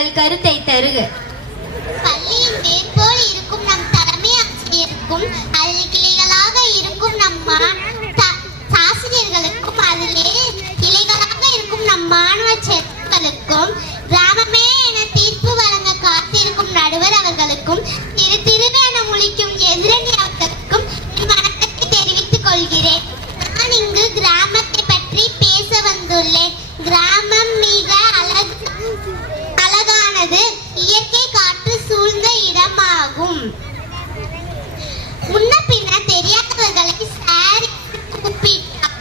உங்கள் கருத்தை தருக. பள்ளியின் மேற்போல் இருக்கும் நம் தலைமை ஆசிரியருக்கும் அதில் கிளைகளாக இருக்கும் நம் ஆசிரியர்களுக்கும் அதிலே கிளைகளாக இருக்கும் நம் மாணவ செல்வங்களுக்கும் கிராமமே என தீர்ப்பு வழங்க காத்திருக்கும் நடுவர் அவர்களுக்கும் திருவென முழிக்கும் எதிரணி அவர்களுக்கும் என் வணக்கத்தை தெரிவித்துக் கொள்கிறேன். நான் இங்கு கிராமத்தை பற்றி பேச வந்துள்ளேன். கிராமம் மிக அழகானது, இயற்கை காற்று சூழ்ந்த இடமாகும். முன்ன பின்ன தெரியாதவர்களை சாரி கூப்பிட்டார்,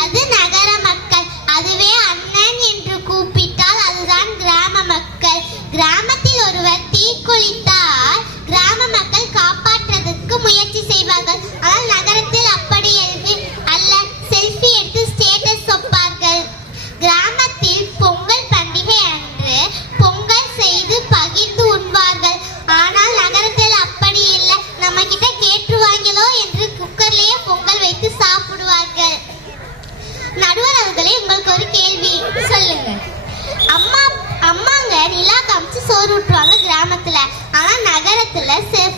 அது நகர மக்கள். அதுவே அண்ணன் என்று கூப்பிட்டால் அதுதான் கிராம மக்கள். கிராமத்தில் ஒருவர் தீக்குளித்தால் கிராம மக்கள் காப்பாற்றுவதற்கு முயற்சி செய்வார்கள். ஆனால் நகரத்தில் அப்படி அல்ல, செல்ஃபி எடுத்து ஸ்டேட்டஸ் வைப்பார்கள். கிராமத்தில் பொங்கல் பண்டிகை அன்று பொங்கல் செய்து பகிர்ந்து உண்பார்கள். ஆனால் நகரத்தில் அப்படி இல்லை, நம்ம கிட்ட கேட்டுருவாங்களோ என்று குக்கர்லயே பொங்கல் வைத்து சாப்பிடுவார்கள். நடுவர் அவர்களே, உங்களுக்கு ஒரு கேள்வி. சொல்லுங்க. அம்மாங்க நிலா காமிச்சு சோறு விட்டுருவாங்க கிராமத்துல, ஆனா நகரத்துல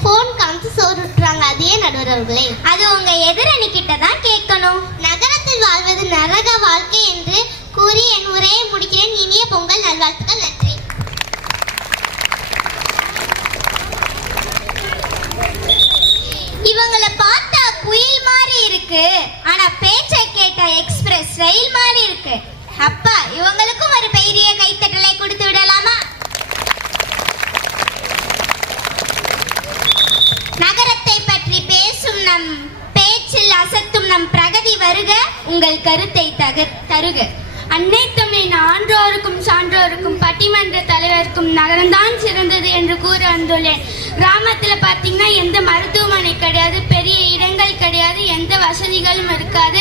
போன் காமிச்சு சோறு விட்டுருவாங்க. அதே நடுவர் அவர்களே, அது உங்க எதிரணி கிட்ட தான் கேட்கணும். நகரத்தில் வாழ்வது நரக வாழ்க்கை என்று கூறி என் உரையை முடிக்கிறேன். இனிய பொங்கல் நல்வாழ்த்துக்கள். நன்றி. இவங்களை பார்த்தா குயில் மாதிரி இருக்கு, ஆனா பேச்சை கேட்ட எக்ஸ்பிரஸ் ரயில் மாதிரி இருக்கு. அப்பா, இவங்களுக்கும் ஒரு பெரிய கைத்தட்டலை கொடுத்து விடலாமா? நகரத்தை பற்றி பேசும் நம் பேச்சில் அசத்தும் நம் பிரகதி வருக, உங்கள் கருத்தை தருக. அன்னை தமிழின் ஆன்றோருக்கும் சான்றோருக்கும் பட்டிமன்ற தலைவருக்கும் நகரம்தான் சிறந்தது என்று கூற வந்துள்ளேன். கிராமத்தில் பார்த்தீங்கன்னா எந்த மருத்துவமனை கிடையாது, பெரிய இடங்கள் கிடையாது, எந்த வசதிகளும் இருக்காது,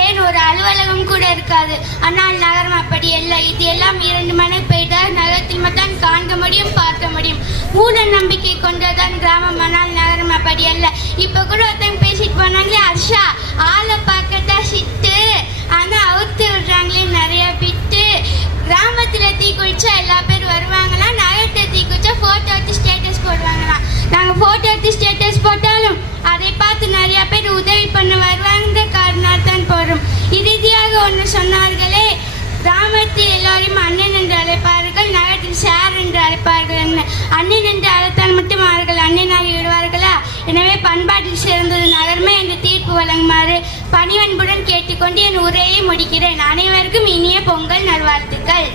ஏன் ஒரு அலுவலகம் கூட இருக்காது. ஆனால் நகரம் அப்படி இல்லை. இது எல்லாம் 2 மணி போயிட்டால் நகரத்தில் மட்டும் காண்க முடியும், பார்க்க முடியும். மூட நம்பிக்கை கொண்டதான் கிராமம், ஆனால் நகரம் அப்படி அல்ல. இப்போ கூட ஒருத்தங்க பேசிட்டு போனாங்களே, ஹர்ஷா ஆளை பார்க்கட்டா சிட்டு, ஆனால் அவுத்து விடுறாங்களே நிறைய பிட்டு. கிராமத்தில் தீ குளிச்சா எல்லா பேரும் வருவாங்களா, நகரத்தில் தீ குளிச்சா ஃபோட்டோ எடுத்து ஸ்டேட்டஸ் போடுவாங்களாம். நாங்கள் ஃபோட்டோ எடுத்து ஸ்டேட்டஸ் போட்டாலும் அதை பார்த்து நிறைய பேர் உதவி பண்ண வருவாங்க காரணம் தான் போடுறோம். இறுதியாக ஒன்று சொன்னார்களே, கிராமத்தில் எல்லோரையும் அண்ணன் என்று அழைப்பார்கள், நகரத்தில் சார் என்று அழைப்பார்கள். அண்ணன் என்று அழைத்தால் மட்டும் அவர்கள் அண்ணனாகி விடுவார்களா? எனவே பண்பாட்டில் சிறந்தது நகரமே என்று தீர்ப்பு வழங்குமாறு பணிவன்புடன் கேட்டுக்கொண்டு என் உரையை முடிக்கிறேன். அனைவருக்கும் இனிய பொங்கல் நல்வாழ்த்துக்கள்.